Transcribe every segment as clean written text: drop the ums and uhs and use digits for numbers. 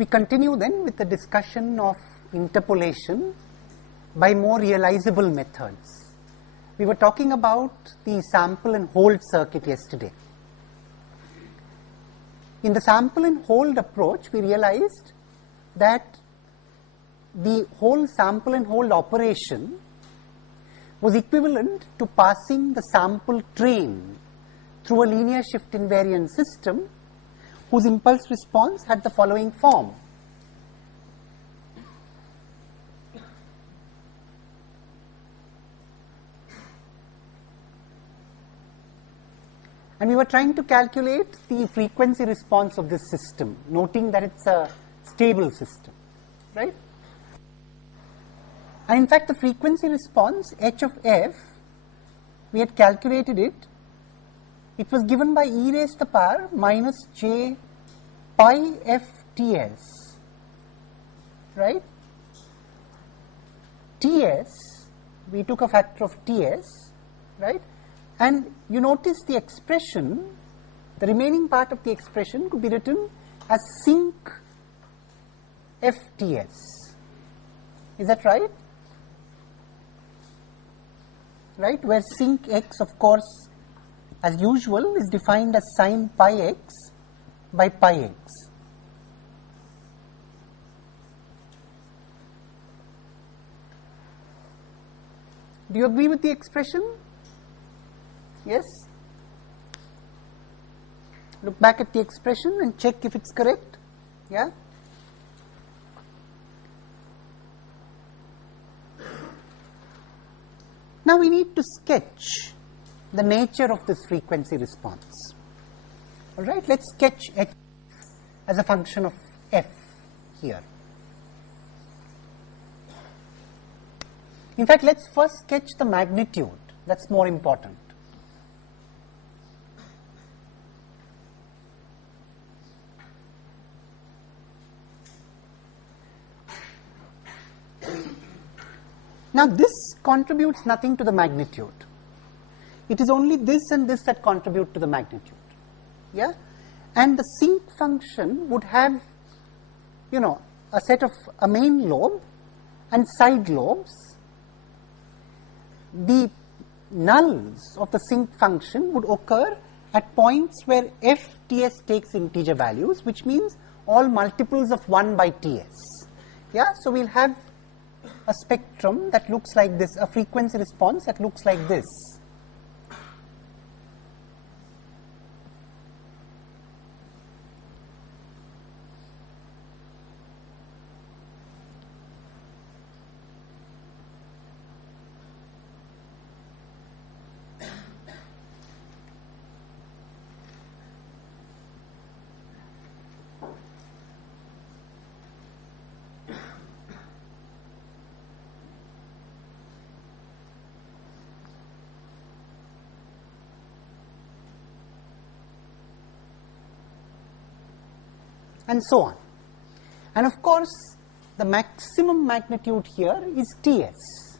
We continue then with the discussion of interpolation by more realizable methods. We were talking about the sample and hold circuit yesterday. In the sample and hold approach, we realized that the whole sample and hold operation was equivalent to passing the sample train through a linear shift invariant system whose impulse response had the following form. And we were trying to calculate the frequency response of this system, noting that it's a stable system, right? And in fact, the frequency response, h of f, we had calculated it. It was given by e raised to the power minus j pi f ts, right? Ts, we took a factor of ts, right? And you notice the expression, the remaining part of the expression could be written as sinc fts. Is that right? Right, where sinc x, of course, as usual, is defined as sin pi x by pi x. Do you agree with the expression? Yes? Look back at the expression and check if it's correct. Yeah? Now we need to sketch the nature of this frequency response. All right, let's sketch h as a function of f here. In fact, let's first sketch the magnitude. That's more important. Now this contributes nothing to the magnitude. It is only this and this that contribute to the magnitude. Yeah? And the sinc function would have, a set of a main lobe and side lobes. The nulls of the sinc function would occur at points where f ts takes integer values, which means all multiples of 1 by ts. Yeah? So we'll have a spectrum that looks like this, a frequency response that looks like this. And so on. And of course, the maximum magnitude here is Ts.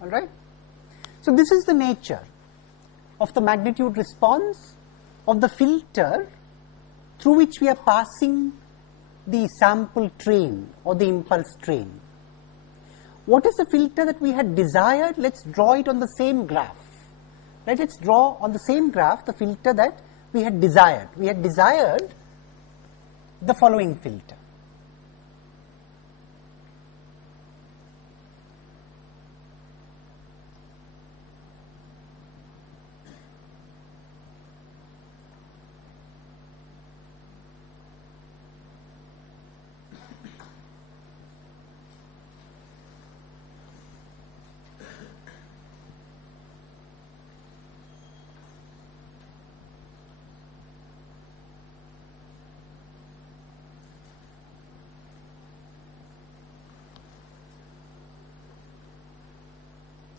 All right? So this is the nature of the magnitude response of the filter through which we are passing the sample train or the impulse train. What is the filter that we had desired? Let's draw it on the same graph. Right? Let's draw on the same graph the filter that we had desired. We had desired the following filter.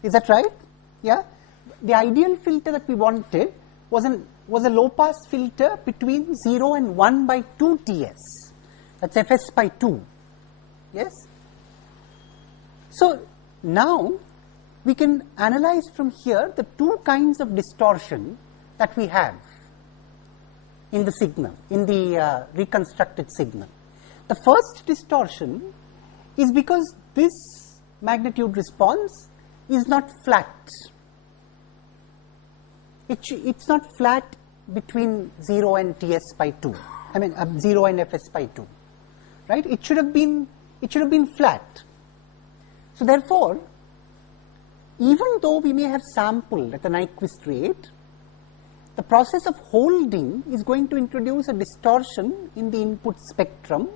Is that right? Yeah. The ideal filter that we wanted was a low pass filter between 0 and 1 by 2 Ts. That's Fs by 2. Yes. So now we can analyze from here the two kinds of distortion that we have in the signal, in the reconstructed signal. The first distortion is because this magnitude response is not flat. It's not flat between 0 and Ts by 2. I mean 0 and Fs by 2. Right? It should have been flat. So therefore, even though we may have sampled at the Nyquist rate, the process of holding is going to introduce a distortion in the input spectrum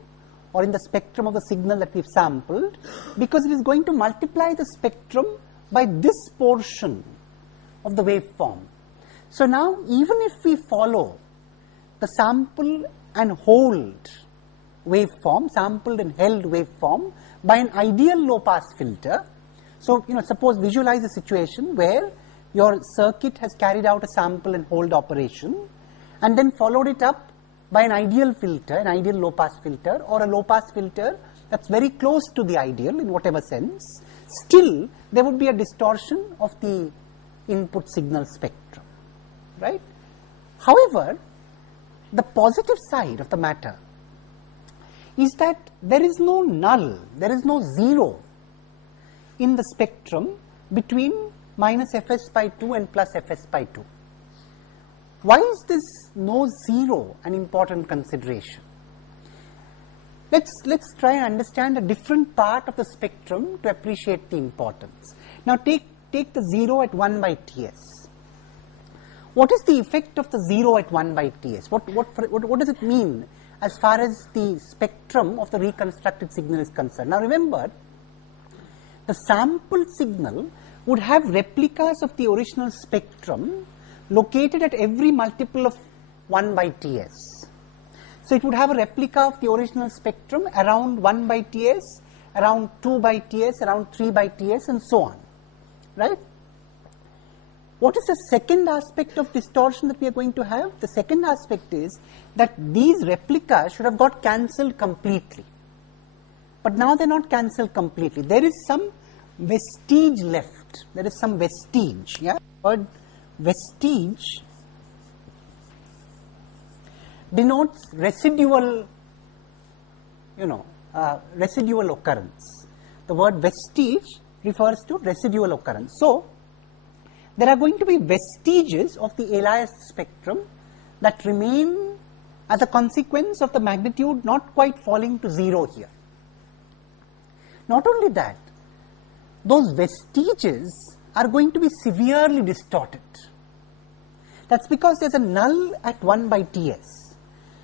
or in the spectrum of the signal that we've sampled, because it is going to multiply the spectrum by this portion of the waveform. So now, even if we follow the sample and hold waveform, sampled and held waveform by an ideal low pass filter. So, suppose visualize a situation where your circuit has carried out a sample and hold operation and then followed it up by an ideal filter, an ideal low pass filter, or a low pass filter that's very close to the ideal in whatever sense. Still, there would be a distortion of the input signal spectrum, right? However, the positive side of the matter is that there is no null, there is no zero in the spectrum between minus Fs by 2 and plus Fs by 2. Why is this no zero an important consideration? Let's try and understand a different part of the spectrum to appreciate the importance. Now take the 0 at 1 by Ts. What is the effect of the 0 at 1 by Ts? What does it mean as far as the spectrum of the reconstructed signal is concerned? Now remember, the sample signal would have replicas of the original spectrum located at every multiple of 1 by Ts. So it would have a replica of the original spectrum around 1 by Ts, around 2 by Ts, around 3 by Ts, and so on, right? What is the second aspect of distortion that we are going to have? The second aspect is that these replicas should have got cancelled completely. But now they are not cancelled completely. There is some vestige left. There is some vestige. Yeah? The word vestige denotes residual, residual occurrence. The word vestige refers to residual occurrence. So, there are going to be vestiges of the Elias spectrum that remain as a consequence of the magnitude not quite falling to 0 here. Not only that, those vestiges are going to be severely distorted. That's because there's a null at 1 by Ts.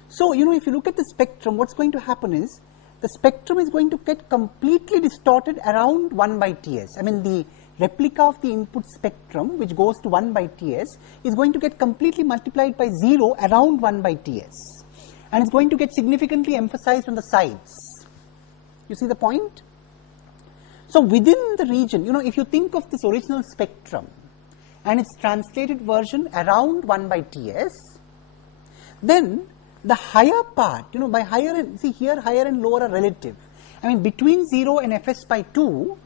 So, if you look at the spectrum, what's going to happen is the spectrum is going to get completely distorted around 1 by Ts. I mean, the replica of the input spectrum, which goes to 1 by Ts, is going to get completely multiplied by 0 around 1 by Ts. And it's going to get significantly emphasized on the sides. You see the point? So within the region, if you think of this original spectrum and its translated version around 1 by Ts, then the higher part, by higher, see here higher and lower are relative. I mean, between 0 and Fs by 2,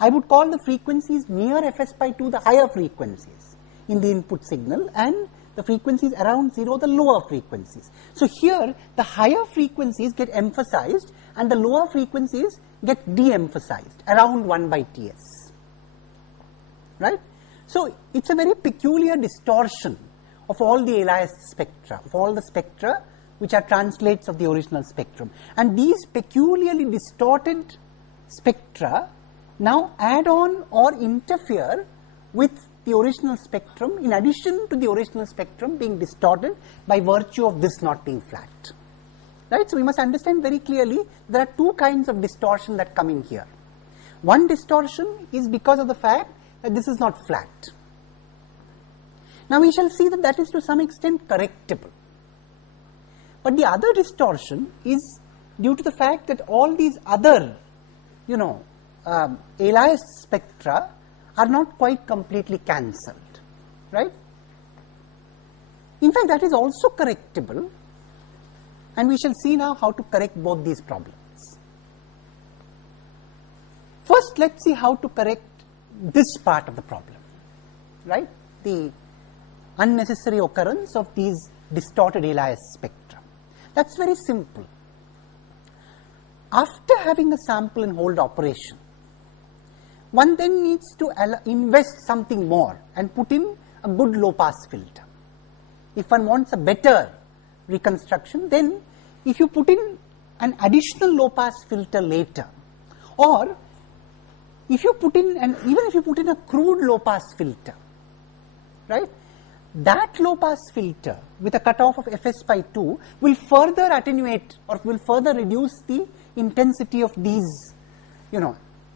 I would call the frequencies near Fs by 2 the higher frequencies in the input signal, and the frequencies around 0 the lower frequencies. So here the higher frequencies get emphasized and the lower frequencies get de-emphasized around 1 by Ts. Right? So it's a very peculiar distortion of all the Elias spectra, of all the spectra which are translates of the original spectrum. And these peculiarly distorted spectra now add on or interfere with the original spectrum, in addition to the original spectrum being distorted by virtue of this not being flat. Right? So we must understand very clearly there are two kinds of distortion that come in here. One distortion is because of the fact that this is not flat. Now we shall see that that is to some extent correctable. But the other distortion is due to the fact that all these other, Elias spectra are not quite completely cancelled, right? In fact, that is also correctable, and we shall see now how to correct both these problems. First, let's see how to correct this part of the problem, right? The unnecessary occurrence of these distorted alias spectra. That's very simple. After having a sample and hold operation, one then needs to invest something more and put in a good low pass filter. If one wants a better reconstruction, then if you put in an additional low pass filter later, or if you put in, and even if you put in a crude low pass filter, right, that low pass filter with a cutoff of Fs by 2 will further attenuate or will further reduce the intensity of these,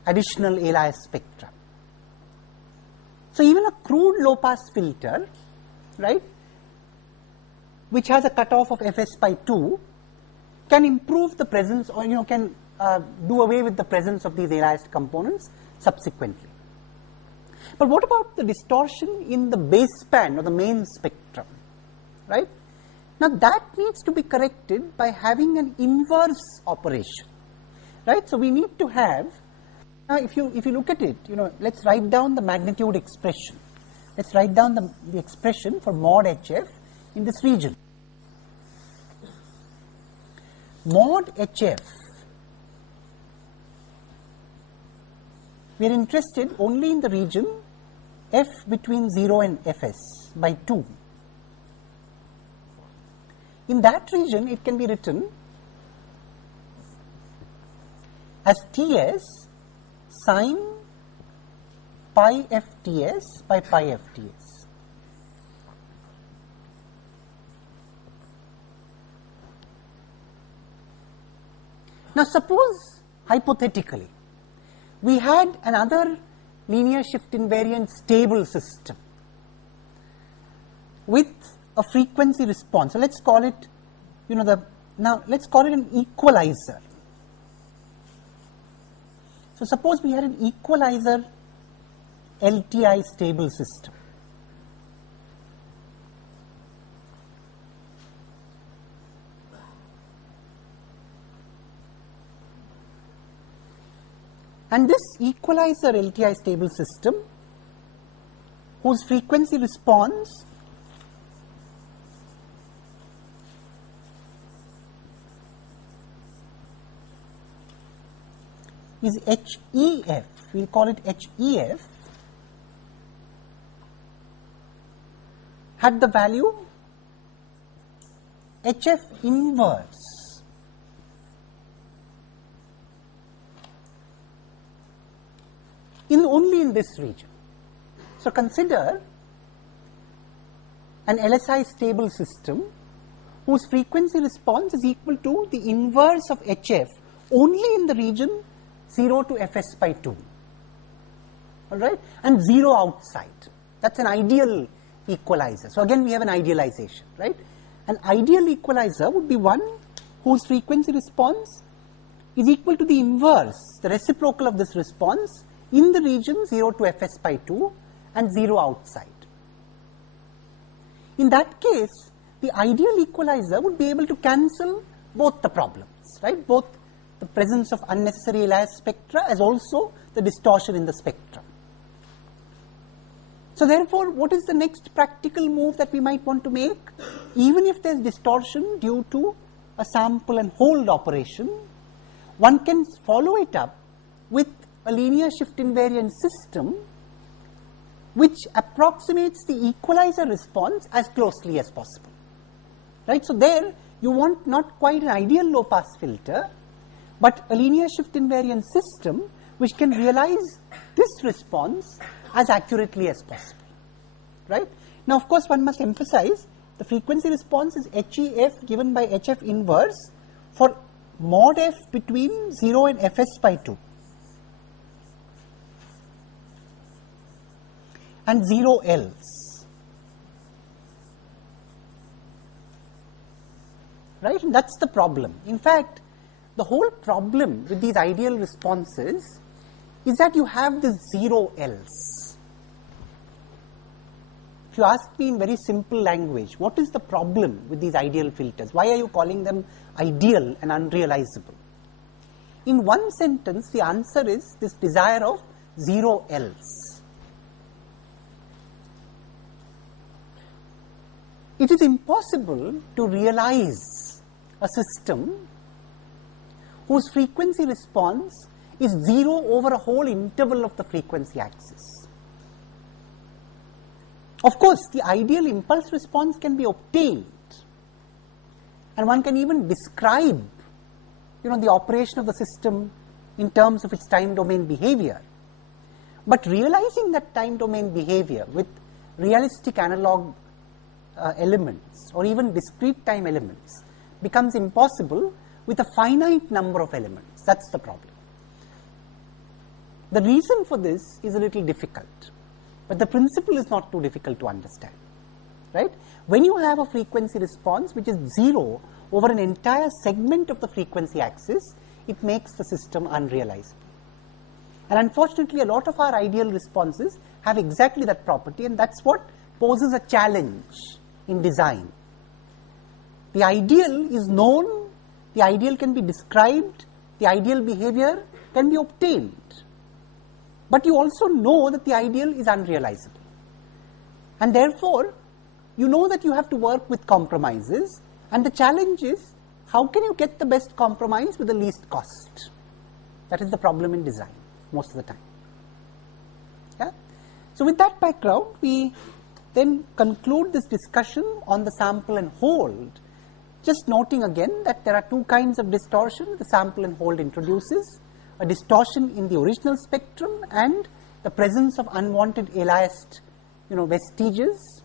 additional alias spectra. So even a crude low pass filter, right, which has a cutoff of Fs by 2 can improve the presence, or can do away with the presence of these aliased components subsequently. But what about the distortion in the baseband or the main spectrum, right? Now that needs to be corrected by having an inverse operation, right? So we need to have, if you look at it, let's write down the magnitude expression. Let's write down the expression for mod HF in this region. Mod HF, we are interested only in the region F between 0 and Fs by 2. In that region, it can be written as Ts sine pi Fts by pi Fts. Now suppose, hypothetically, we had another linear shift invariant stable system with a frequency response. So let's call it, now let's call it an equalizer. So suppose we had an equalizer LTI stable system. And this equalizer LTI stable system, whose frequency response is HEF, we'll call it HEF, had the value HF inverse only in this region. So consider an LSI stable system whose frequency response is equal to the inverse of HF only in the region 0 to Fs by 2, all right, and 0 outside. That's an ideal equalizer. So again we have an idealization, right? An ideal equalizer would be one whose frequency response is equal to the inverse, the reciprocal of this response in the region 0 to Fs by 2 and 0 outside. In that case, the ideal equalizer would be able to cancel both the problems, right? Both the presence of unnecessary alias spectra as also the distortion in the spectrum. So therefore, what is the next practical move that we might want to make? Even if there is distortion due to a sample and hold operation, one can follow it up with a linear shift invariant system which approximates the equalizer response as closely as possible, right? So there you want not quite an ideal low pass filter, but a linear shift invariant system which can realize this response as accurately as possible, right? Now of course one must emphasize the frequency response is HEF given by HF inverse for mod F between 0 and Fs by 2 and 0 else, right? And that's the problem. In fact, the whole problem with these ideal responses is that you have this 0 else. If you ask me in very simple language, what is the problem with these ideal filters? Why are you calling them ideal and unrealizable? In one sentence, the answer is this desire of 0 else. it is impossible to realize a system whose frequency response is 0 over a whole interval of the frequency axis. Of course, the ideal impulse response can be obtained, and one can even describe, the operation of the system in terms of its time domain behavior. But realizing that time domain behavior with realistic analog elements or even discrete time elements becomes impossible with a finite number of elements. That's the problem. The reason for this is a little difficult, but the principle is not too difficult to understand, right? When you have a frequency response which is 0 over an entire segment of the frequency axis, it makes the system unrealizable. And unfortunately, a lot of our ideal responses have exactly that property, and that's what poses a challenge in design. The ideal is known, the ideal can be described, the ideal behavior can be obtained. But you also know that the ideal is unrealizable. And therefore, you know that you have to work with compromises, and the challenge is, how can you get the best compromise with the least cost? That is the problem in design most of the time. Yeah? So with that background, we then conclude this discussion on the sample and hold, just noting again that there are two kinds of distortion the sample and hold introduces: a distortion in the original spectrum and the presence of unwanted aliased vestiges.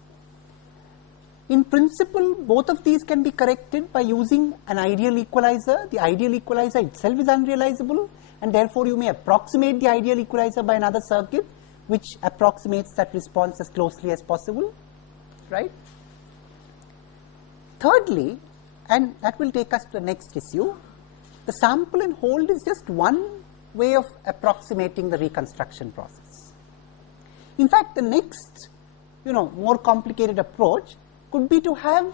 In principle, both of these can be corrected by using an ideal equalizer. The ideal equalizer itself is unrealizable, and therefore you may approximate the ideal equalizer by another circuit which approximates that response as closely as possible, right? Thirdly, and that will take us to the next issue, the sample and hold is just one way of approximating the reconstruction process. In fact, the next, more complicated approach could be to have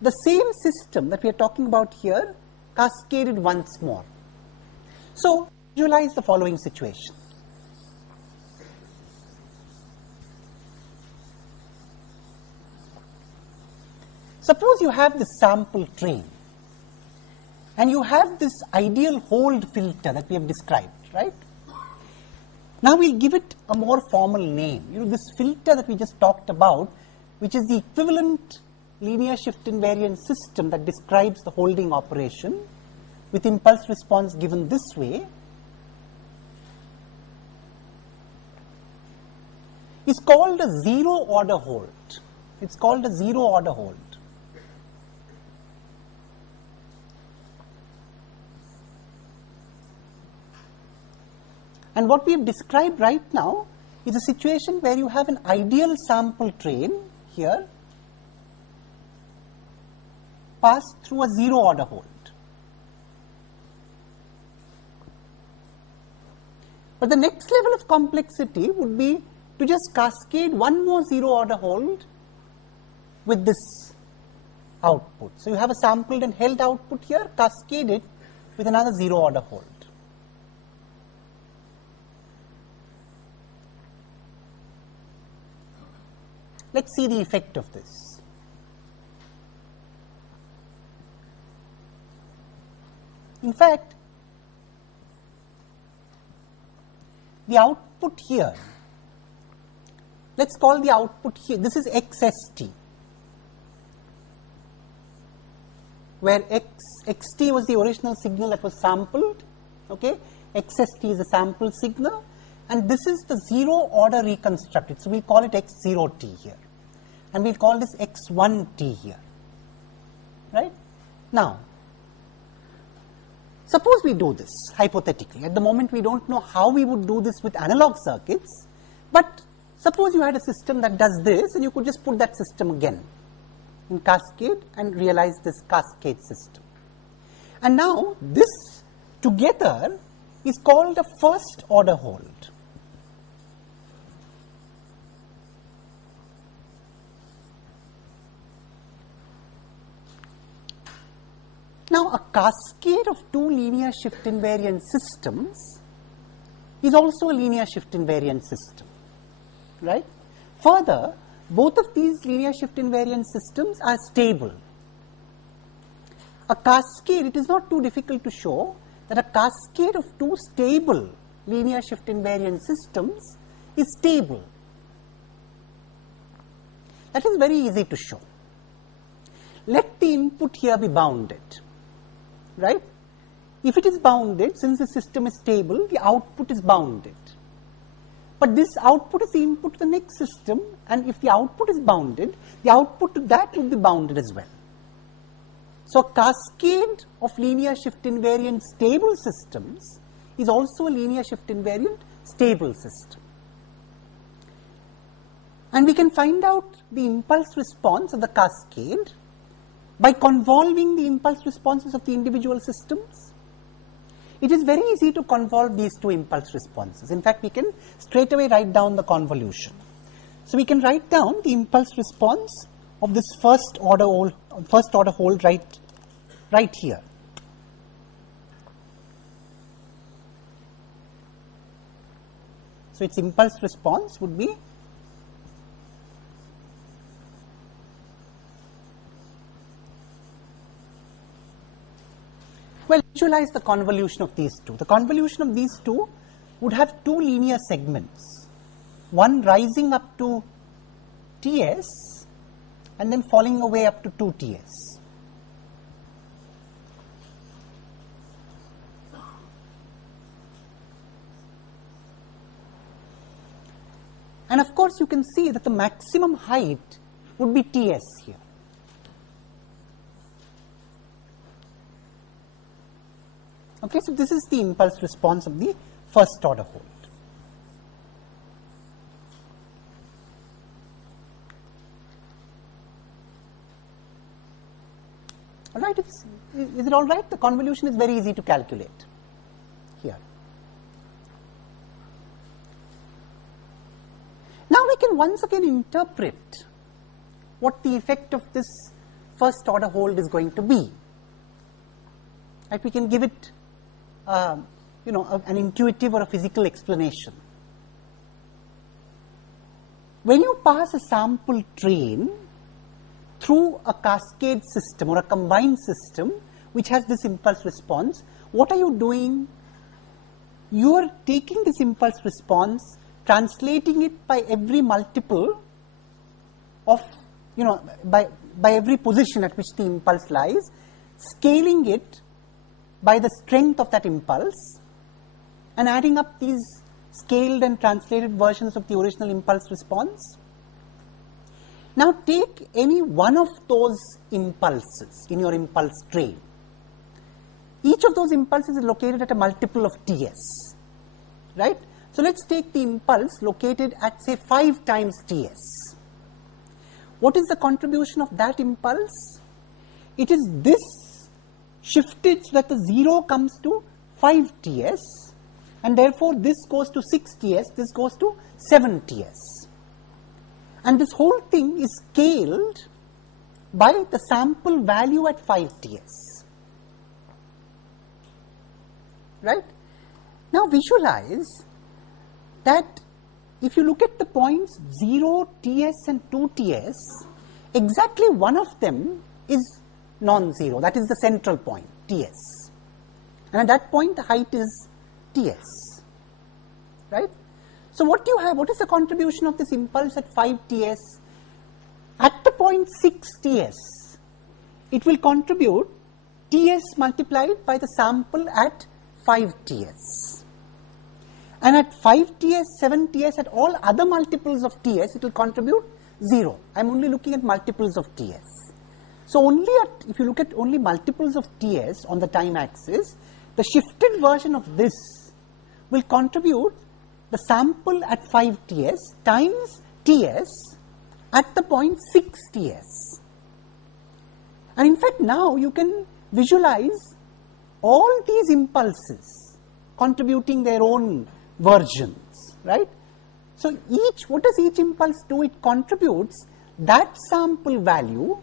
the same system that we are talking about here cascaded once more. So, visualize the following situation. Suppose you have this sample train, and you have this ideal hold filter that we have described, right? Now we'll give it a more formal name. This filter that we just talked about, which is the equivalent linear shift invariant system that describes the holding operation with impulse response given this way, is called a zero order hold. It's called a zero order hold. And what we have described right now is a situation where you have an ideal sample train here passed through a zero order hold. But the next level of complexity would be to just cascade one more zero order hold with this output. So you have a sampled and held output here, cascade it with another zero order hold. Let's see the effect of this. In fact, the output here, let's call the output here, this is XST, where XT was the original signal that was sampled, okay? XST is a sample signal, and this is the zero order reconstructed. So we'll call it X0T here, and we'll call this X1T here, right? Now, suppose we do this hypothetically. At the moment, we don't know how we would do this with analog circuits, but suppose you had a system that does this, and you could just put that system again in cascade and realize this cascade system. And now, this together is called a first order hold. Now, a cascade of two linear shift invariant systems is also a linear shift invariant system, right? Further, both of these linear shift invariant systems are stable. A cascade, it is not too difficult to show that a cascade of two stable linear shift invariant systems is stable. That is very easy to show. Let the input here be bounded, right? If it is bounded, since the system is stable, the output is bounded. But this output is the input to the next system, and if the output is bounded, the output to that would be bounded as well. So, a cascade of linear shift invariant stable systems is also a linear shift invariant stable system. And we can find out the impulse response of the cascade by convolving the impulse responses of the individual systems. It is very easy to convolve these two impulse responses. In fact, we can straight away write down the convolution. So, we can write down the impulse response of this first order hold right here. So, its impulse response would be well, visualize the convolution of these two. The convolution of these two would have two linear segments, one rising up to Ts and then falling away up to 2Ts. And of course, you can see that the maximum height would be Ts here. Okay, so this is the impulse response of the first order hold. All right, is it all right? The convolution is very easy to calculate here. Now we can once again interpret what the effect of this first order hold is going to be. Right, we can give it an intuitive or a physical explanation. When you pass a sample train through a cascade system or a combined system which has this impulse response, what are you doing? You are taking this impulse response, translating it by every multiple of, by every position at which the impulse lies, scaling it by the strength of that impulse and adding up these scaled and translated versions of the original impulse response. Now take any one of those impulses in your impulse train. Each of those impulses is located at a multiple of Ts, right? So let's take the impulse located at say 5 times Ts. What is the contribution of that impulse? It is this shifted so that the 0 comes to 5 Ts, and therefore this goes to 6 Ts, this goes to 7 Ts. And this whole thing is scaled by the sample value at 5 Ts. Right? Now visualize that if you look at the points 0, Ts and 2 Ts, exactly one of them is non-zero, that is the central point, Ts. And at that point the height is Ts. Right? So what you have, what is the contribution of this impulse at 5 Ts? At the point 6 Ts, it will contribute Ts multiplied by the sample at 5 Ts. And at 5 Ts, 7 Ts, at all other multiples of Ts, it will contribute 0. I am only looking at multiples of Ts. So if you look at only multiples of Ts on the time axis, the shifted version of this will contribute the sample at 5 Ts times Ts at the point 6 Ts. And in fact, now you can visualize all these impulses contributing their own versions, right? So what does each impulse do? It contributes that sample value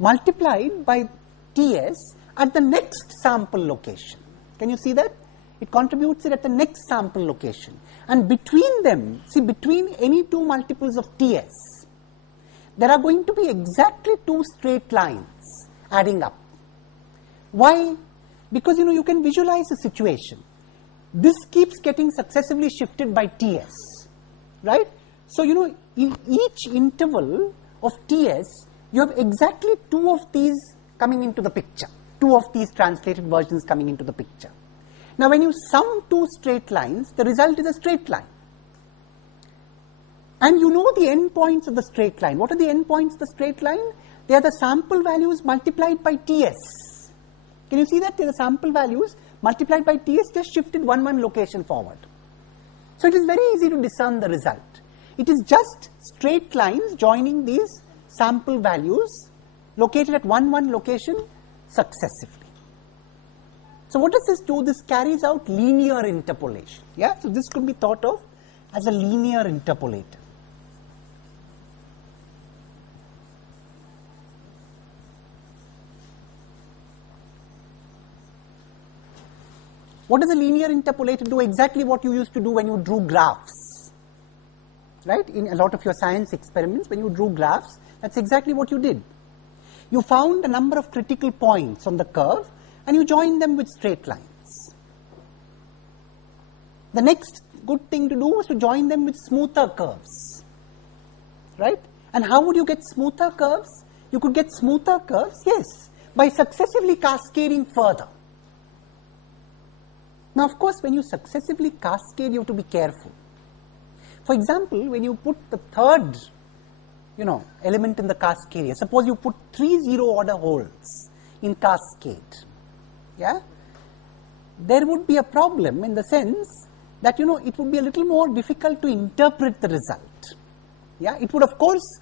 multiplied by Ts at the next sample location. Can you see that? It contributes it at the next sample location. And between them, see, between any two multiples of Ts, there are going to be exactly two straight lines adding up. Why? Because you can visualize the situation. This keeps getting successively shifted by Ts, right? So in each interval of Ts, you have exactly two of these coming into the picture, two of these translated versions coming into the picture. Now when you sum two straight lines, the result is a straight line. And you know the endpoints of the straight line. What are the endpoints of the straight line? They are the sample values multiplied by Ts. Can you see that? They are the sample values multiplied by Ts, just shifted one location forward. So it is very easy to discern the result. It is just straight lines joining these sample values located at one location successively. So what does this do? This carries out linear interpolation. Yeah? So this could be thought of as a linear interpolator. What does a linear interpolator do? Exactly what you used to do when you drew graphs. Right? In a lot of your science experiments, when you drew graphs, that's exactly what you did. You found a number of critical points on the curve and you joined them with straight lines. The next good thing to do was to join them with smoother curves. Right? And how would you get smoother curves? You could get smoother curves, yes, by successively cascading further. Now, of course, when you successively cascade, you have to be careful. For example, when you put the third, element in the cascade here, suppose you put 3 zero-order holes in cascade, yeah, there would be a problem in the sense that, it would be a little more difficult to interpret the result. Yeah, it would, of course,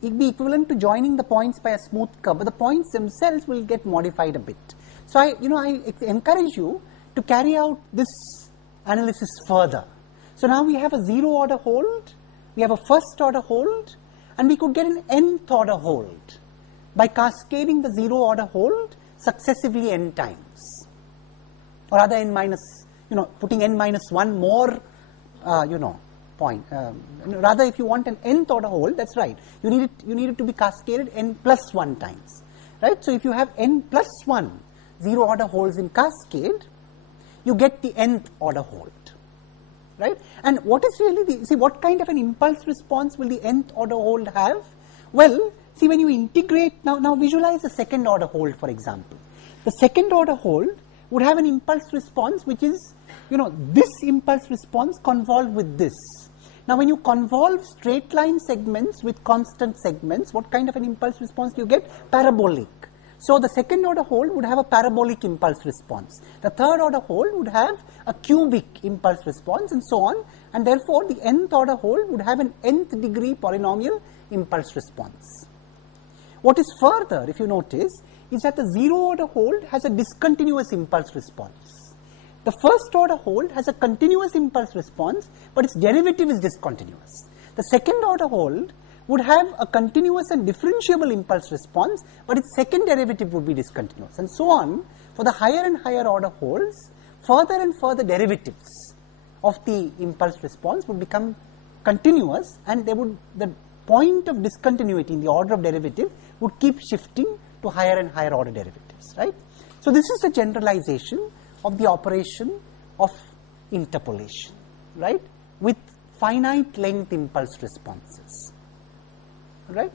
be equivalent to joining the points by a smooth curve, but the points themselves will get modified a bit. So, I encourage you to carry out this analysis further. So now we have a zero order hold, we have a first order hold, and we could get an nth order hold by cascading the zero order hold successively n times. Or rather n minus, putting n minus 1 more, point. Rather, if you want an nth order hold, that's right, you need it to be cascaded n plus 1 times. Right? So if you have n plus 1 zero order holes in cascade, you get the nth order hold, right? And what is really what kind of an impulse response will the nth order hold have? Well, see, when you integrate, now visualize the second order hold, for example. The second order hold would have an impulse response which is, this impulse response convolved with this. Now, when you convolve straight line segments with constant segments, what kind of an impulse response do you get? Parabolic. So the second order hold would have a parabolic impulse response. The third order hold would have a cubic impulse response, and so on. And therefore, the nth order hold would have an nth degree polynomial impulse response. What is further, if you notice, is that the zero order hold has a discontinuous impulse response. The first order hold has a continuous impulse response, but its derivative is discontinuous. The second order hold would have a continuous and differentiable impulse response, but its second derivative would be discontinuous, and so on. For the higher and higher order holds, further and further derivatives of the impulse response would become continuous, and the point of discontinuity in the order of derivative would keep shifting to higher and higher order derivatives, right? So this is the generalization of the operation of interpolation, right, with finite length impulse responses. Right?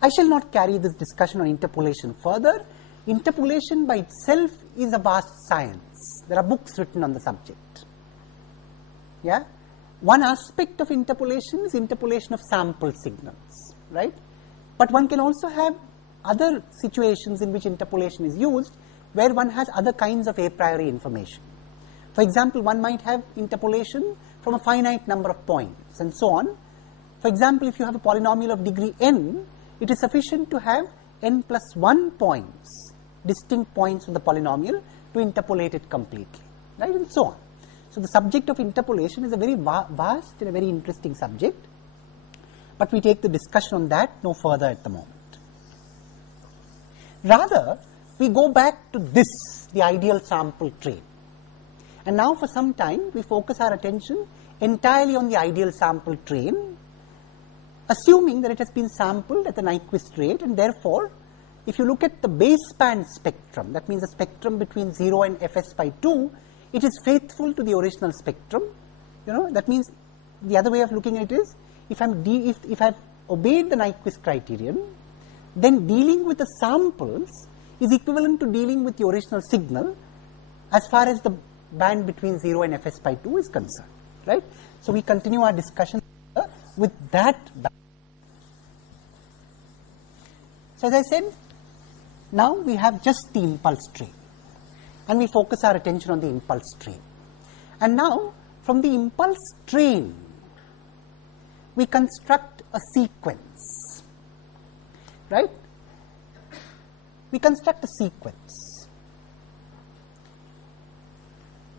I shall not carry this discussion on interpolation further. Interpolation by itself is a vast science. There are books written on the subject. Yeah? One aspect of interpolation is interpolation of sample signals, right? But one can also have other situations in which interpolation is used where one has other kinds of a priori information. For example, one might have interpolation from a finite number of points and so on. For example, if you have a polynomial of degree n, it is sufficient to have n plus 1 points, distinct points of the polynomial, to interpolate it completely, right, and so on. So the subject of interpolation is a very vast and a very interesting subject, but we take the discussion on that no further at the moment. Rather, we go back to this, the ideal sample train. And now for some time, we focus our attention entirely on the ideal sample train, assuming that it has been sampled at the Nyquist rate, and therefore, if you look at the baseband spectrum, that means the spectrum between 0 and fs by 2, it is faithful to the original spectrum. That means the other way of looking at it is, if I've obeyed the Nyquist criterion, then dealing with the samples is equivalent to dealing with the original signal as far as the band between 0 and fs by 2 is concerned, right? So we continue our discussion with that band. So as I said, now we have just the impulse train, and we focus our attention on the impulse train. And now, from the impulse train, we construct a sequence, right? We construct a sequence.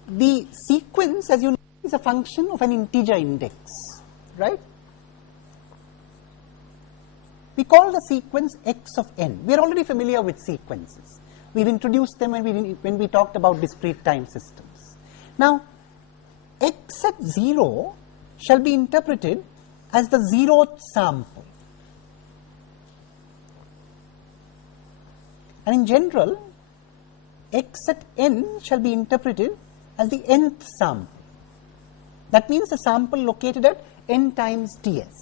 The sequence, as you know, is a function of an integer index, right? We call the sequence x of n. We are already familiar with sequences. We've introduced them when we talked about discrete time systems. Now, x at 0 shall be interpreted as the 0th sample. And in general, x at n shall be interpreted as the nth sample. That means the sample located at n times ts.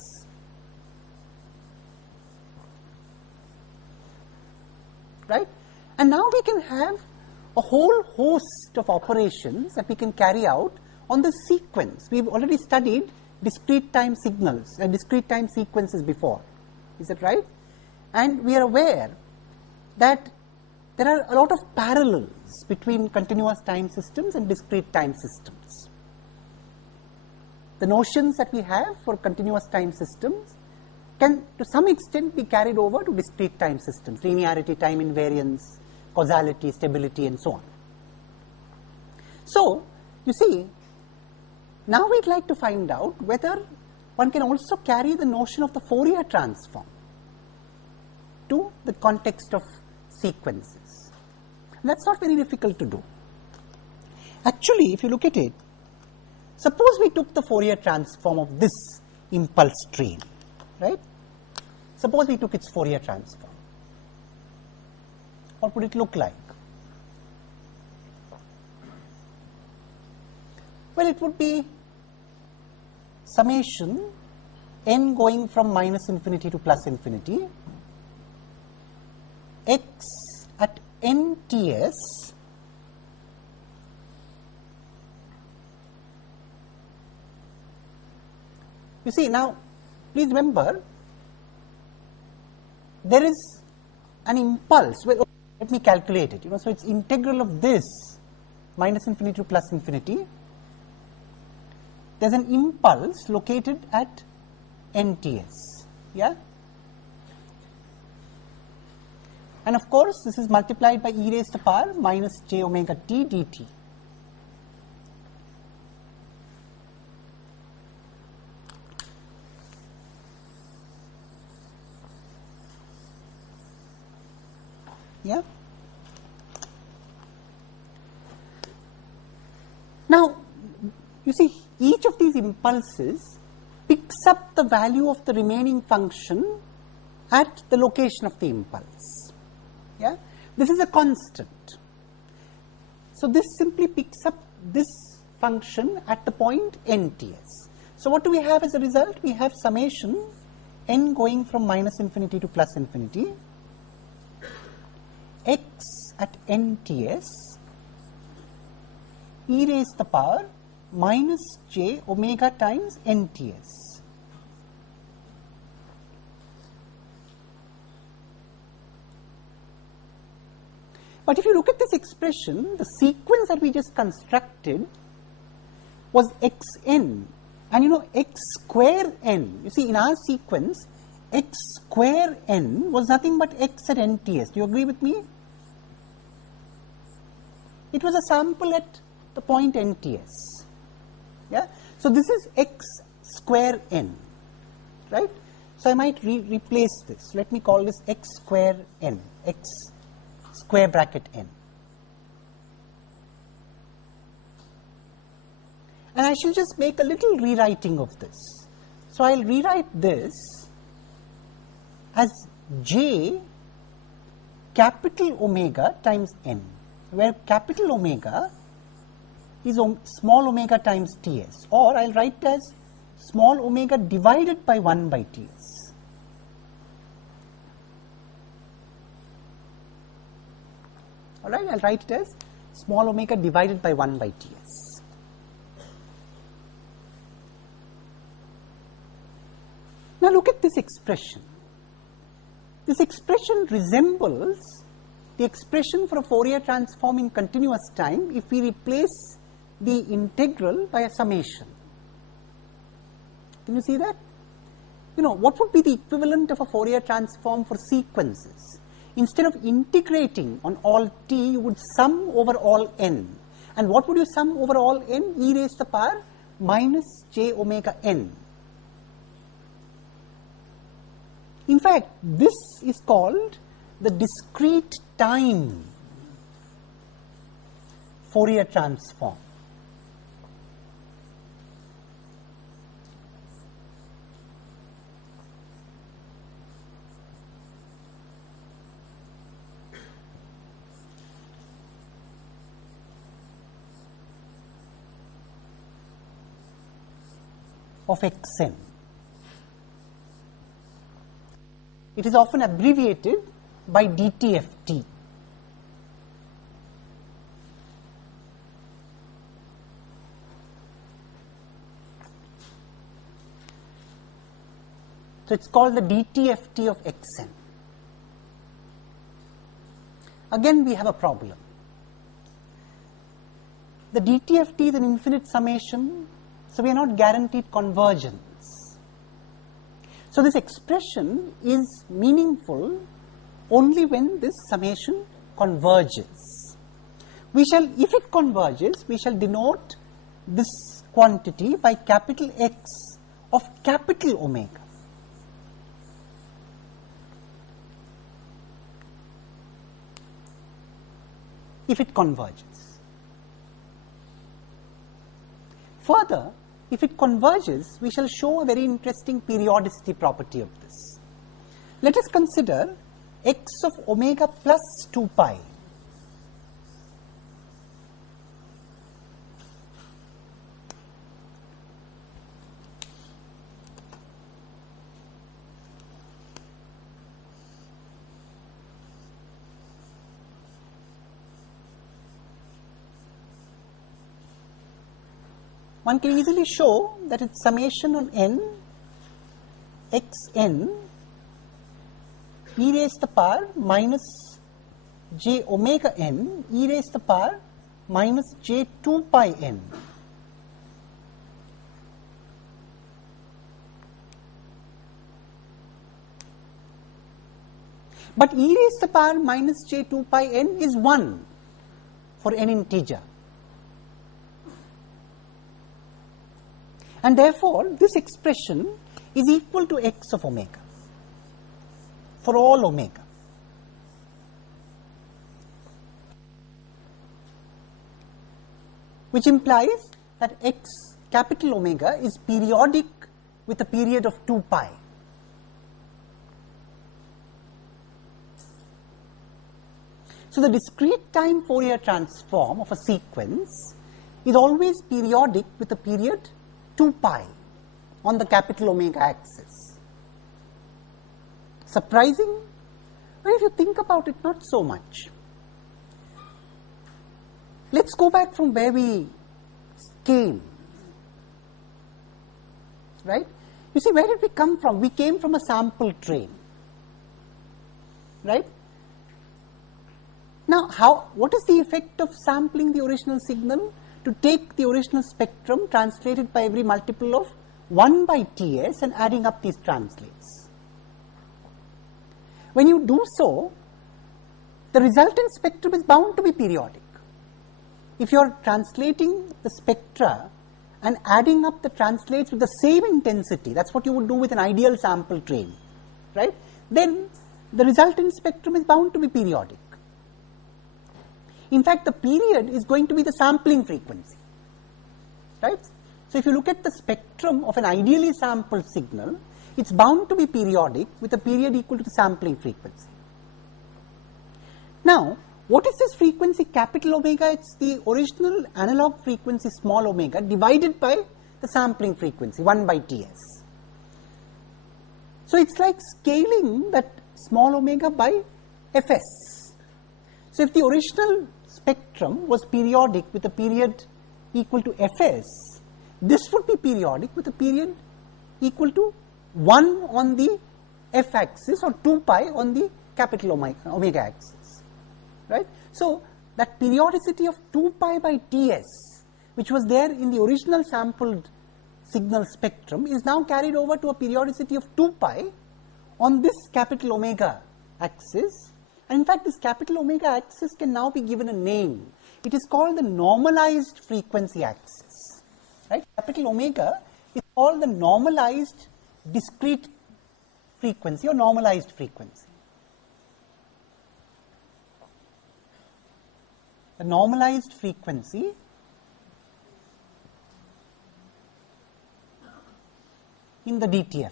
Right? And now we can have a whole host of operations that we can carry out on the sequence. We've already studied discrete time signals and discrete time sequences before. Is that right? And we are aware that there are a lot of parallels between continuous time systems and discrete time systems. The notions that we have for continuous time systems can to some extent be carried over to discrete time systems, linearity, time invariance, causality, stability, and so on. So, you see, now we'd like to find out whether one can also carry the notion of the Fourier transform to the context of sequences. And that's not very difficult to do. Actually, if you look at it, suppose we took the Fourier transform of this impulse train, right? Suppose we took its Fourier transform. What would it look like? Well, it would be summation n going from minus infinity to plus infinity, x at n ts you see, now please remember there is an impulse. Well, let me calculate it. So it's integral of this minus infinity to plus infinity. There's an impulse located at nts. Yeah. And of course, this is multiplied by e raised to power minus j omega t dt. Yeah. Now, you see, each of these impulses picks up the value of the remaining function at the location of the impulse. Yeah. This is a constant. So this simply picks up this function at the point nts. So what do we have as a result? We have summation n going from minus infinity to plus infinity, x at nts e raised to the power minus j omega times nts. But if you look at this expression, the sequence that we just constructed was xn, and x square n. You see, in our sequence, x square n was nothing but x at nts. Do you agree with me? It was a sample at the point nts. Yeah. So this is x square n, right? So I might replace this. Let me call this x square n, x square bracket n. And I shall just make a little rewriting of this. So I'll rewrite this as j capital omega times n, where capital omega is small omega times Ts, or I will write as small omega divided by 1 by Ts. Alright, I will write it as small omega divided by 1 by Ts. Now look at this expression. This expression resembles the expression for a Fourier transform in continuous time if we replace the integral by a summation. Can you see that? You know, what would be the equivalent of a Fourier transform for sequences? Instead of integrating on all t, you would sum over all n. And what would you sum over all n? E raised to the power minus j omega n. In fact, this is called the discrete-time Fourier transform. Of xn. It is often abbreviated by dtft. So it's called the dtft of xn. Again, we have a problem. The dtft is an infinite summation, so we are not guaranteed convergence. So this expression is meaningful only when this summation converges. We shall, if it converges, we shall denote this quantity by capital X of capital omega. If it converges. Further, if it converges, we shall show a very interesting periodicity property of this. Let us consider x of omega plus 2 pi. One can easily show that its summation on n, xn, e raised to the power minus j omega n, e raised to the power minus j 2 pi n. But e raised to the power minus j 2 pi n is 1 for n integer. And therefore, this expression is equal to x of omega for all omega. Which implies that x capital omega is periodic with a period of 2 pi. So the discrete time Fourier transform of a sequence is always periodic with a period 2 pi on the capital omega axis. Surprising? But if you think about it, not so much. Let's go back from where we came. Right? You see, where did we come from? We came from a sample train. Right? Now, what is the effect of sampling the original signal? To take the original spectrum, translate it by every multiple of 1 by Ts and adding up these translates. When you do so, the resultant spectrum is bound to be periodic. If you are translating the spectra and adding up the translates with the same intensity, that's what you would do with an ideal sample train, right? Then the resultant spectrum is bound to be periodic. In fact, the period is going to be the sampling frequency, right? So if you look at the spectrum of an ideally sampled signal, it's bound to be periodic with a period equal to the sampling frequency. Now, what is this frequency capital omega? It's the original analog frequency small omega divided by the sampling frequency 1 by Ts. So, it's like scaling that small omega by Fs. So, if the original spectrum was periodic with a period equal to Fs, this would be periodic with a period equal to 1 on the F axis or 2 pi on the capital omega axis. Right? So, that periodicity of 2 pi by Ts, which was there in the original sampled signal spectrum, is now carried over to a periodicity of 2 pi on this capital omega axis. And in fact, this capital omega axis can now be given a name. It is called the normalized frequency axis. Right? Capital omega is called the normalized discrete frequency or normalized frequency. The normalized frequency in the DTFT.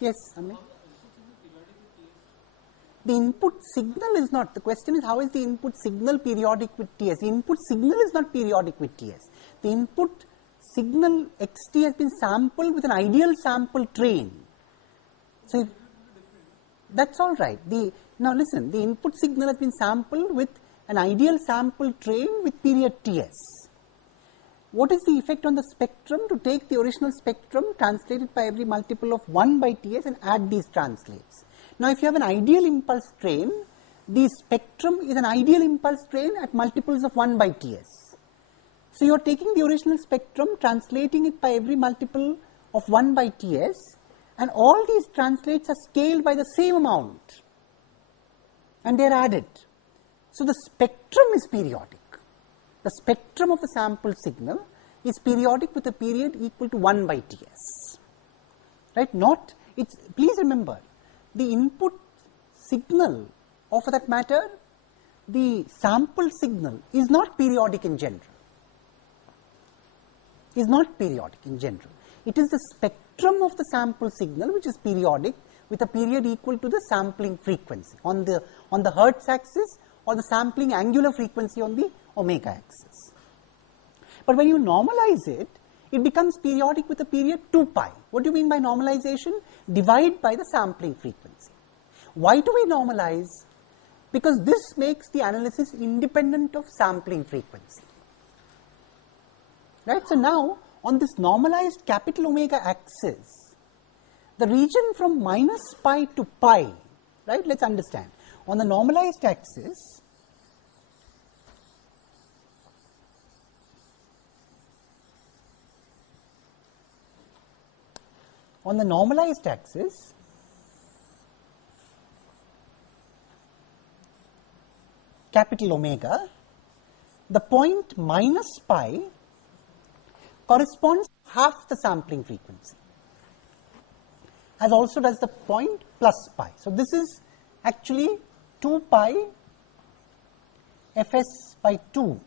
Yes, Amit. The input signal is not, the question is how is the input signal periodic with Ts? The input signal is not periodic with Ts. The input signal xt has been sampled with an ideal sample train. So, that's all right. Now listen, the input signal has been sampled with an ideal sample train with period Ts. What is the effect on the spectrum? To take the original spectrum, translate it by every multiple of 1 by Ts and add these translates. Now, if you have an ideal impulse train, the spectrum is an ideal impulse train at multiples of 1 by Ts. So, you are taking the original spectrum, translating it by every multiple of 1 by Ts, and all these translates are scaled by the same amount and they are added. So, the spectrum is periodic. The spectrum of the sample signal is periodic with a period equal to 1 by Ts. Right? Not, it's, please remember, the input signal, or for that matter, the sample signal is not periodic in general. Is not periodic in general. It is the spectrum of the sample signal which is periodic with a period equal to the sampling frequency on the Hertz axis or the sampling angular frequency on the omega axis. But when you normalize it, it becomes periodic with a period 2 pi. What do you mean by normalization? Divide by the sampling frequency. Why do we normalize? Because this makes the analysis independent of sampling frequency. Right? So, now on this normalized capital omega axis, the region from minus pi to pi, right? Let us understand. On the normalized axis, capital omega, the point minus pi corresponds to half the sampling frequency, as also does the point plus pi. So, this is actually 2 pi Fs by 2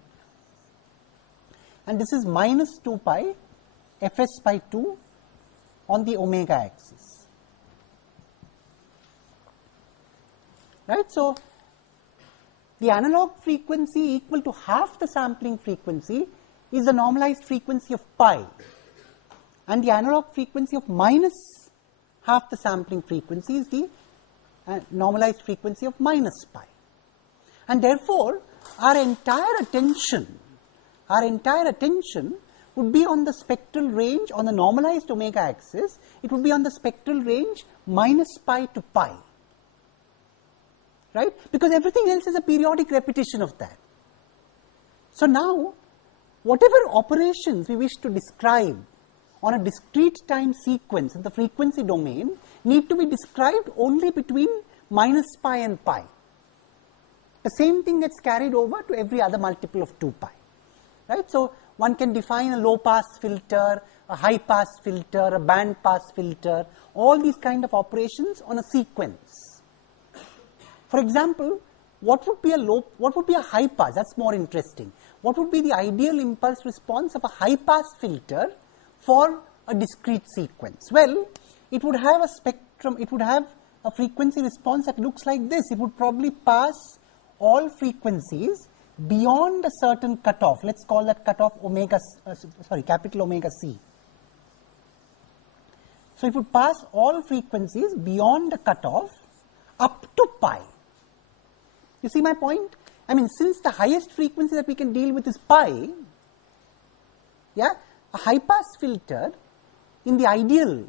and this is minus 2 pi Fs by 2 on the omega axis. Right. So, the analog frequency equal to half the sampling frequency is the normalized frequency of pi, and the analog frequency of minus half the sampling frequency is the normalized frequency of minus pi. And therefore, our entire attention would be on the spectral range on the normalized omega axis. It would be on the spectral range minus pi to pi, right? Because everything else is a periodic repetition of that. So, now whatever operations we wish to describe on a discrete time sequence in the frequency domain need to be described only between minus pi and pi. The same thing gets carried over to every other multiple of 2 pi, right? So, one can define a low pass filter, a high pass filter, a band pass filter, all these kind of operations on a sequence. For example, what would be a high pass? That's more interesting. What would be the ideal impulse response of a high pass filter for a discrete sequence? Well, it would have a spectrum, it would have a frequency response that looks like this. It would probably pass all frequencies beyond a certain cutoff. Let's call that cutoff capital omega C. So it would pass all frequencies beyond the cutoff up to pi. You see my point? I mean, since the highest frequency that we can deal with is pi, yeah, a high pass filter in the ideal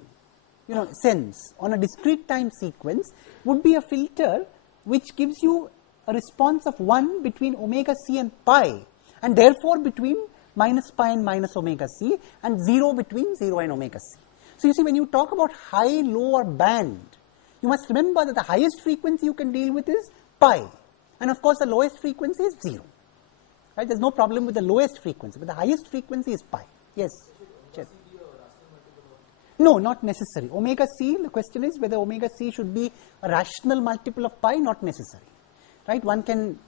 sense on a discrete time sequence would be a filter which gives you a response of 1 between omega c and pi, and therefore between minus pi and minus omega c, and 0 between 0 and omega c. So you see, when you talk about high, low or band, you must remember that the highest frequency you can deal with is pi, and of course the lowest frequency is 0. Right? There is no problem with the lowest frequency, but the highest frequency is pi. Yes? No, not necessary. Omega c, the question is whether omega c should be a rational multiple of pi, not necessary. Right? One can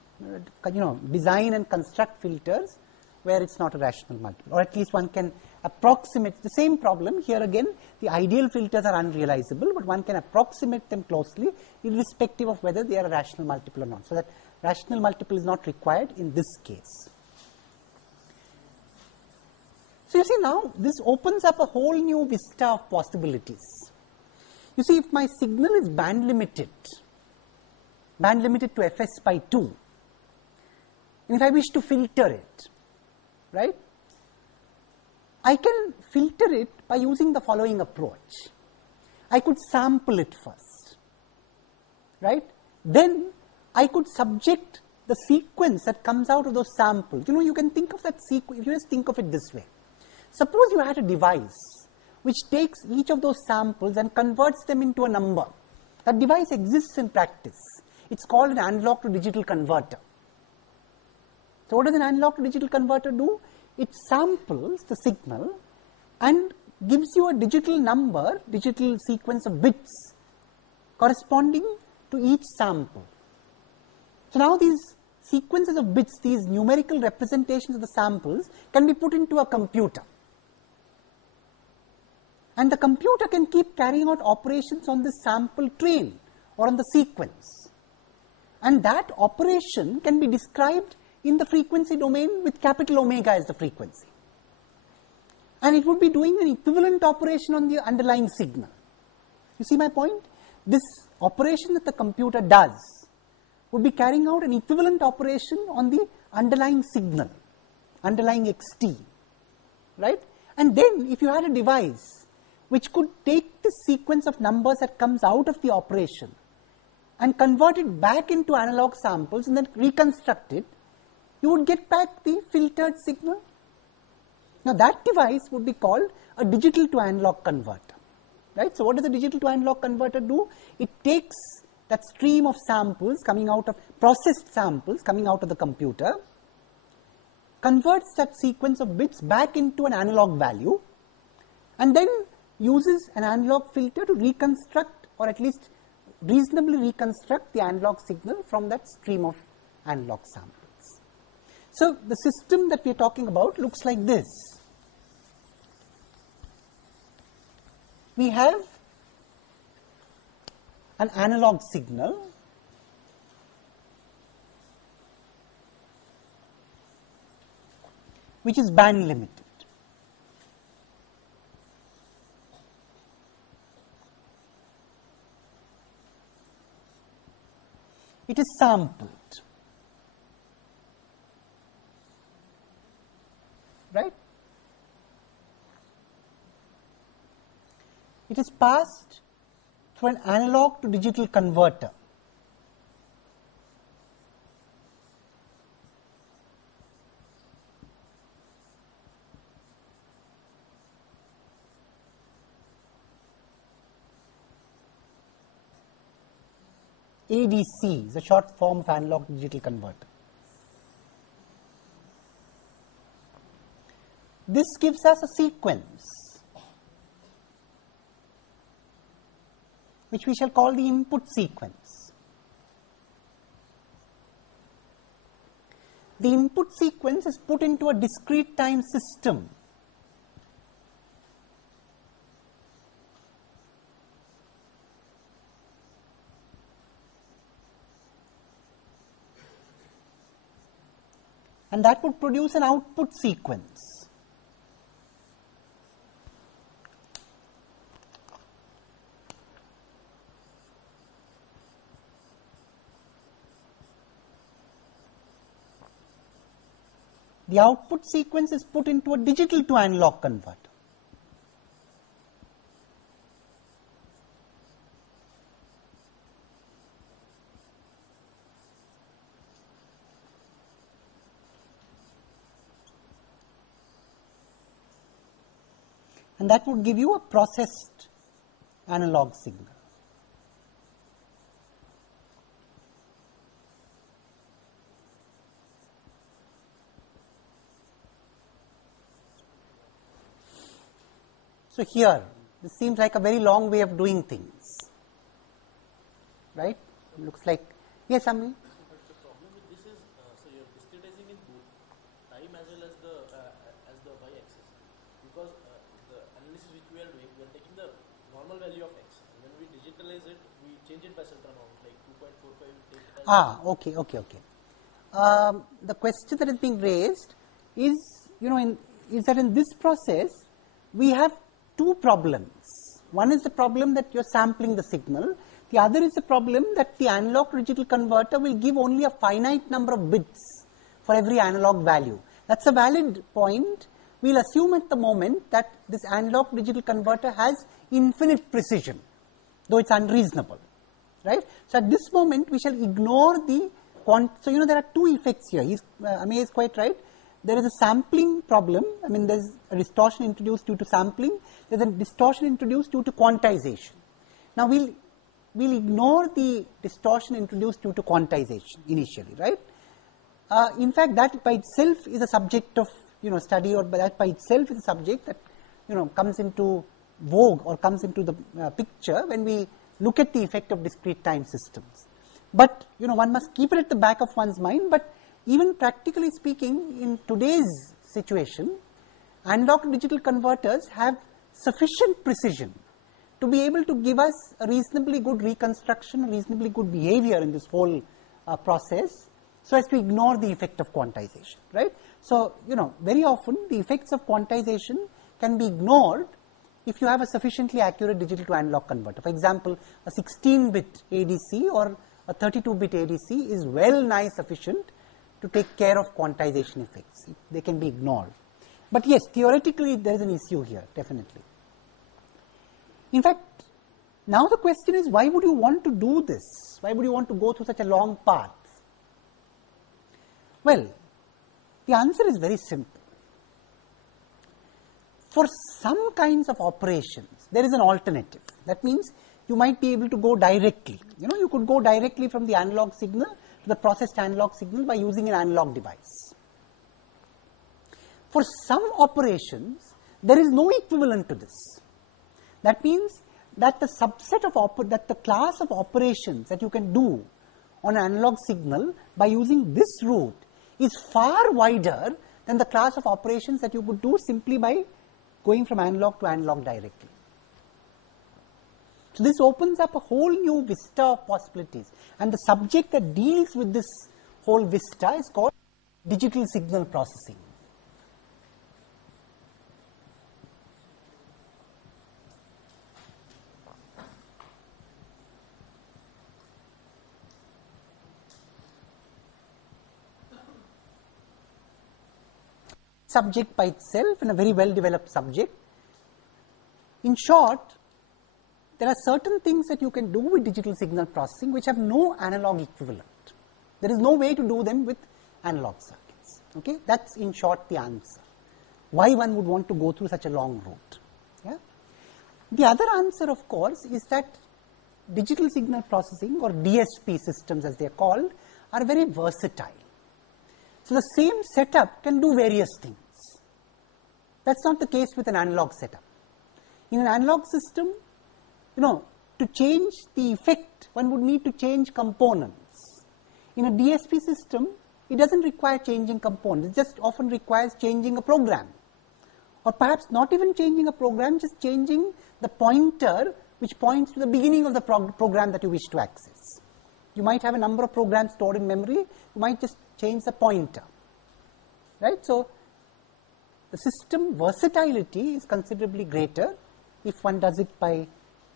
design and construct filters where it's not a rational multiple, or at least one can approximate the same problem. Here again, the ideal filters are unrealizable, but one can approximate them closely irrespective of whether they are a rational multiple or not. So that rational multiple is not required in this case. So you see, now this opens up a whole new vista of possibilities. You see, if my signal is band limited to fs by 2, and if I wish to filter it, right, I can filter it by using the following approach. I could sample it first, right? Then I could subject the sequence that comes out of those samples. You can think of that sequence, if you just think of it this way. Suppose you had a device which takes each of those samples and converts them into a number. That device exists in practice. It's called an analog to digital converter. So what does an analog to digital converter do? It samples the signal and gives you a digital number, digital sequence of bits corresponding to each sample. So now these sequences of bits, these numerical representations of the samples, can be put into a computer. And the computer can keep carrying out operations on this sample train or on the sequence. And that operation can be described in the frequency domain with capital omega as the frequency. And it would be doing an equivalent operation on the underlying signal. You see my point? This operation that the computer does would be carrying out an equivalent operation on the underlying signal, underlying xt, right? And then if you had a device which could take the sequence of numbers that comes out of the operation and convert it back into analog samples and then reconstruct it, you would get back the filtered signal. Now that device would be called a digital to analog converter, right? So what does a digital to analog converter do? It takes that stream of samples coming out of, processed samples coming out of the computer, converts that sequence of bits back into an analog value, and then uses an analog filter to reconstruct, or at least reasonably reconstruct, the analog signal from that stream of analog samples. So the system that we are talking about looks like this. We have an analog signal which is band limited. It is sampled, right? It is passed through an analog to digital converter. ADC is a short form of analog to digital converter. This gives us a sequence which we shall call the input sequence. the input sequence is put into a discrete time system, and that would produce an output sequence. The output sequence is put into a digital to analog converter. And that would give you a processed analog signal. So here, this seems like a very long way of doing things, right? It looks like, yes, Ami? But the problem with this is, so you're discretizing in both time as well as the y-axis, because the analysis which we are doing, we are taking the normal value of x, and when we digitalize it, we change it by certain amount, like 2.45. Okay. The question that is being raised is, is that in this process, we have two problems. One is the problem that you're sampling the signal. The other is the problem that the analog to digital converter will give only a finite number of bits for every analog value. That's a valid point. We'll assume at the moment that this analog to digital converter has infinite precision, though it's unreasonable, right? So at this moment, we shall ignore the so there are two effects here. Amey is quite right. There is a sampling problem. I mean, there's a distortion introduced due to sampling. There's a distortion introduced due to quantization. Now, we'll ignore the distortion introduced due to quantization initially, right? In fact, that by itself is a subject of study, or that by itself is a subject that comes into vogue or comes into the picture when we look at the effect of discrete time systems. But one must keep it at the back of one's mind. But even practically speaking, in today's situation, analog to digital converters have sufficient precision to be able to give us a reasonably good reconstruction, a reasonably good behavior in this whole process, so as to ignore the effect of quantization, right? So, very often the effects of quantization can be ignored if you have a sufficiently accurate digital to analog converter. For example, a 16-bit ADC or a 32-bit ADC is well nigh sufficient to take care of quantization effects. They can be ignored. But yes, theoretically there is an issue here, definitely. In fact, now the question is, why would you want to do this? Why would you want to go through such a long path? Well, the answer is very simple. For some kinds of operations, there is an alternative. That means you might be able to go directly. You could go directly from the analog signal to the processed analog signal by using an analog device. For some operations, there is no equivalent to this. That means that the subset of that the class of operations that you can do on an analog signal by using this route is far wider than the class of operations that you could do simply by going from analog to analog directly. So this opens up a whole new vista of possibilities, and the subject that deals with this whole vista is called digital signal processing. Subject by itself, and a very well developed subject. In short, there are certain things that you can do with digital signal processing which have no analog equivalent. There is no way to do them with analog circuits. Okay, that's in short the answer. Why one would want to go through such a long route? Yeah? The other answer, of course, is that digital signal processing, or DSP systems as they are called, are very versatile. So the same setup can do various things. That's not the case with an analog setup. In an analog system, to change the effect, one would need to change components. In a DSP system, it doesn't require changing components, it just often requires changing a program. Or perhaps not even changing a program, just changing the pointer which points to the beginning of the program that you wish to access. You might have a number of programs stored in memory, you might just change the pointer. Right? So, the system versatility is considerably greater if one does it by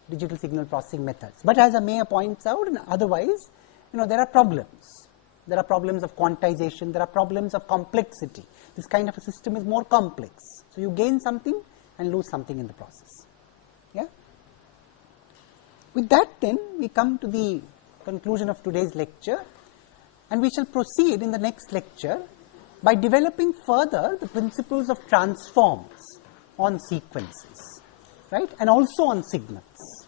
digital signal processing methods. But as Ameya points out, and otherwise, there are problems. There are problems of quantization, there are problems of complexity. This kind of a system is more complex. So, you gain something and lose something in the process. Yeah? With that then, we come to the conclusion of today's lecture, and we shall proceed in the next lecture by developing further the principles of transforms on sequences, right, and also on signals.